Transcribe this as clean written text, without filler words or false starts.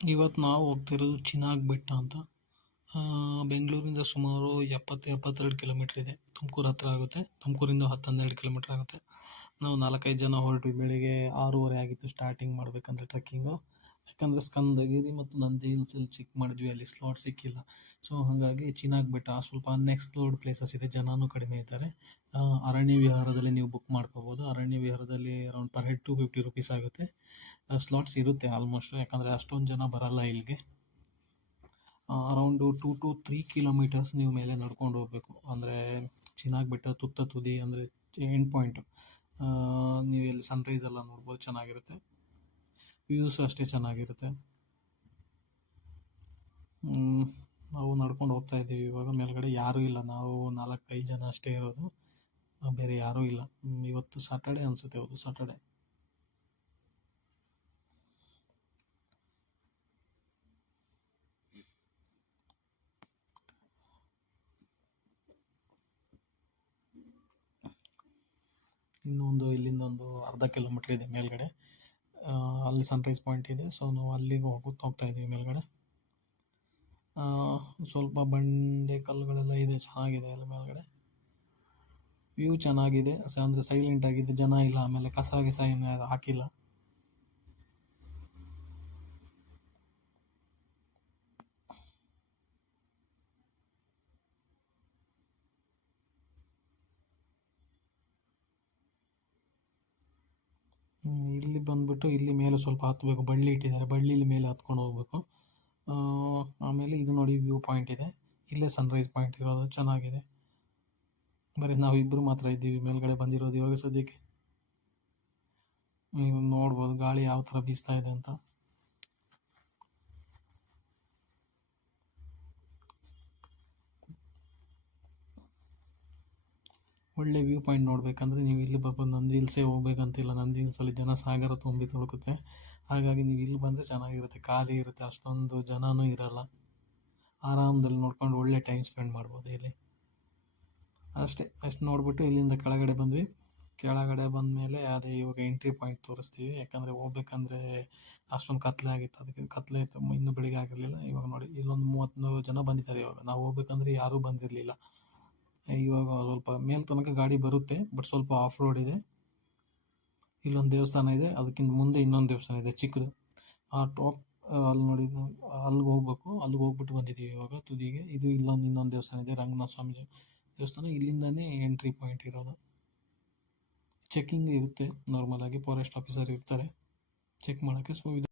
ಇವತ್ತು ನಾವು ಹೋಗ್ತಿರೋದು ಚಿನಾಗ್ ಬೆಟ್ಟ ಅಂತ. ಬೆಂಗಳೂರಿಂದ ಸುಮಾರು 72 ಕಿಲೋಮೀಟ್ರ್ ಇದೆ. ತುಮಕೂರು ಹತ್ರ ಆಗುತ್ತೆ. ತುಮಕೂರಿಂದ 10-12 ಕಿಲೋಮೀಟ್ರ್ ಆಗುತ್ತೆ. ನಾವು 4-5 ಜನ ಹೊರಟ್ವಿ. ಬೆಳಿಗ್ಗೆ 6:30 ಆಗಿತ್ತು ಸ್ಟಾರ್ಟಿಂಗ್ ಮಾಡಬೇಕಂದ್ರೆ ಟ್ರೆಕ್ಕಿಂಗು. ಯಾಕಂದರೆ ಸ್ಕಂದಗಿರಿ ಮತ್ತು ನಂದಿ ಹಿಲ್ಸ್ ಚೆಕ್ ಮಾಡಿದ್ವಿ, ಅಲ್ಲಿ ಸ್ಲಾಟ್ ಸಿಕ್ಕಿಲ್ಲ. ಸೊ ಹಾಗಾಗಿ ಚಿನಾಗ್ ಬೆಟ್ಟ ಸ್ವಲ್ಪ ಅನ್ಎಕ್ಸ್ಪ್ಲೋರ್ಡ್ ಪ್ಲೇಸಸ್ ಇದೆ, ಜನನೂ ಕಡಿಮೆ ಇದ್ದಾರೆ. ಅರಣ್ಯ ವಿಹಾರದಲ್ಲಿ ನೀವು ಬುಕ್ ಮಾಡ್ಕೋಬೋದು. ಅರಣ್ಯ ವಿಹಾರದಲ್ಲಿ ಅರೌಂಡ್ ಪರ್ ಹೆಡ್ 250 ರುಪೀಸ್ ಆಗುತ್ತೆ. ಸ್ಲಾಟ್ಸ್ ಇರುತ್ತೆ ಆಲ್ಮೋಸ್ಟ್, ಯಾಕಂದರೆ ಅಷ್ಟೊಂದು ಜನ ಬರಲ್ಲ ಇಲ್ಲಿಗೆ. ಅರೌಂಡು 2 to 3 ಕಿಲೋಮೀಟರ್ಸ್ ನೀವು ಮೇಲೆ ನಡ್ಕೊಂಡು ಹೋಗಬೇಕು. ಅಂದರೆ ಚಿನಾಗ್ ಬೆಟ್ಟ ತುತ್ತ ತುದಿ, ಅಂದರೆ ಎಂಡ್ ಪಾಯಿಂಟು. ನೀವು ಎಲ್ಲಿ ಸನ್ರೈಸ್ ಎಲ್ಲ ನೋಡ್ಬೋದು, ಚೆನ್ನಾಗಿರುತ್ತೆ. ವ್ಯೂಸು ಅಷ್ಟೇ ಚೆನ್ನಾಗಿರುತ್ತೆ. ನಾವು ನಡ್ಕೊಂಡು ಹೋಗ್ತಾ ಇದ್ದೀವಿ ಇವಾಗ. ಮೇಲ್ಗಡೆ ಯಾರೂ ಇಲ್ಲ, ನಾವು 4-5 ಜನ ಅಷ್ಟೇ ಇರೋದು, ಬೇರೆ ಯಾರೂ ಇಲ್ಲ. ಇವತ್ತು ಸಾಟರ್ಡೆ ಅನಿಸುತ್ತೆ. ಹೌದು, ಸಾಟರ್ಡೆ. ಇನ್ನೊಂದು ಇಲ್ಲಿಂದ ಒಂದು ಅರ್ಧ ಕಿಲೋಮೀಟ್ರ್ ಇದೆ ಮೇಲ್ಗಡೆ, ಅಲ್ಲಿ ಸನ್ರೈಸ್ ಪಾಯಿಂಟ್ ಇದೆ. ಸೊ ನಾವು ಅಲ್ಲಿಗೆ ಹೋಗ್ತಾ ಇದ್ದೀವಿ ಮೇಲ್ಗಡೆ. ಸ್ವಲ್ಪ ಬಂಡೆ ಕಲ್ಲುಗಳೆಲ್ಲ ಇದೆ, ಚೆನ್ನಾಗಿದೆ ಅಲ್ಲಿ ಮೇಲ್ಗಡೆ. ವ್ಯೂ ಚೆನ್ನಾಗಿದೆ, ಅಂದರೆ ಸೈಲೆಂಟ್ ಆಗಿದೆ, ಜನ ಇಲ್ಲ. ಆಮೇಲೆ ಕಸ ಗಿಸ ಏನು ಯಾರು ಹಾಕಿಲ್ಲ. ಇಲ್ಲಿ ಬಂದ್ಬಿಟ್ಟು ಇಲ್ಲಿ ಮೇಲೆ ಸ್ವಲ್ಪ ಹತ್ತಬೇಕು, ಬಳ್ಳಿ ಇಟ್ಟಿದ್ದಾರೆ, ಬಳ್ಳಿಲಿ ಮೇಲೆ ಹತ್ಕೊಂಡು ಹೋಗ್ಬೇಕು. ಆಮೇಲೆ ಇದು ನೋಡಿ, ವ್ಯೂ ಪಾಯಿಂಟ್ ಇದೆ. ಇಲ್ಲೇ ಸನ್ರೈಸ್ ಪಾಯಿಂಟ್ ಇರೋದು, ಚೆನ್ನಾಗಿದೆ. ಬರೀ ನಾವು ಇಬ್ಬರು ಮಾತ್ರ ಇದ್ದೀವಿ ಮೇಲ್ಗಡೆ ಬಂದಿರೋದು ಇವಾಗ ಸದ್ಯಕ್ಕೆ. ನೀವು ನೋಡ್ಬೋದು ಗಾಳಿ ಯಾವ ಥರ ಬೀಸ್ತಾ ಇದೆ ಅಂತ. ಒಳ್ಳೆ ವ್ಯೂ ಪಾಯಿಂಟ್ ನೋಡಬೇಕಂದ್ರೆ ನೀವು ಇಲ್ಲಿ ಬರ್ಬೋದು. ನಂದಿ ಹಿಲ್ಸೇ ಹೋಗ್ಬೇಕಂತಿಲ್ಲ, ನಂದಿ ಹಿಲ್ಸಲ್ಲಿ ಜನ ಸಾಗರ ತುಂಬಿ ತುಳುಕುತ್ತೆ. ಹಾಗಾಗಿ ನೀವು ಇಲ್ಲಿ ಬಂದರೆ ಚೆನ್ನಾಗಿರುತ್ತೆ, ಖಾಲಿ ಇರುತ್ತೆ, ಅಷ್ಟೊಂದು ಜನನೂ ಇರಲ್ಲ. ಆರಾಮದಲ್ಲಿ ನೋಡ್ಕೊಂಡು ಒಳ್ಳೆ ಟೈಮ್ ಸ್ಪೆಂಡ್ ಮಾಡ್ಬೋದು ಇಲ್ಲಿ. ಅಷ್ಟು ನೋಡಿಬಿಟ್ಟು ಇಲ್ಲಿಂದ ಕೆಳಗಡೆ ಬಂದ್ವಿ. ಕೆಳಗಡೆ ಬಂದಮೇಲೆ ಅದೇ ಇವಾಗ ಎಂಟ್ರಿ ಪಾಯಿಂಟ್ ತೋರಿಸ್ತೀವಿ. ಯಾಕಂದರೆ ಹೋಗ್ಬೇಕಂದ್ರೆ ಅಷ್ಟೊಂದು ಕತ್ಲೆ ಆಗಿತ್ತು, ಅದಕ್ಕೆ ಕತ್ಲೆ ಇತ್ತು, ಇನ್ನೂ ಬೆಳಿಗ್ಗೆ ಆಗಿರಲಿಲ್ಲ. ಇವಾಗ ನೋಡಿ, ಇಲ್ಲೊಂದು 30 ಜನ ಬಂದಿದ್ದಾರೆ. ಇವಾಗ ನಾವು ಹೋಗ್ಬೇಕಂದ್ರೆ ಯಾರೂ ಬಂದಿರಲಿಲ್ಲ. ಇವಾಗ ಸ್ವಲ್ಪ ಮೇಲ್ ತನಕ ಗಾಡಿ ಬರುತ್ತೆ, ಬಟ್ ಸ್ವಲ್ಪ ಆಫ್ ರೋಡ್ ಇದೆ. ಇಲ್ಲೊಂದು ದೇವಸ್ಥಾನ ಇದೆ, ಅದಕ್ಕಿಂತ ಮುಂದೆ ಇನ್ನೊಂದು ದೇವಸ್ಥಾನ ಇದೆ ಚಿಕ್ಕದು. ಆ ಟಾಪ್ ಅಲ್ಲಿ ನೋಡಿ, ಅಲ್ಲಿಗೆ ಹೋಗ್ಬೇಕು. ಅಲ್ಲಿಗೆ ಹೋಗ್ಬಿಟ್ಟು ಬಂದಿದ್ದೀವಿ ಇವಾಗ ತುದಿಗೆ. ಇದು ಇನ್ನೊಂದು ದೇವಸ್ಥಾನ ಇದೆ, ರಂಗನಾಥ ಸ್ವಾಮಿ ದೇವಸ್ಥಾನ. ಇಲ್ಲಿಂದನೇ ಎಂಟ್ರಿ ಪಾಯಿಂಟ್ ಇರೋದು. ಚೆಕ್ಕಿಂಗ್ ಇರುತ್ತೆ ನಾರ್ಮಲ್ ಆಗಿ, ಫಾರೆಸ್ಟ್ ಆಫೀಸರ್ ಇರ್ತಾರೆ ಚೆಕ್ ಮಾಡೋಕ್ಕೆ. ಸೊ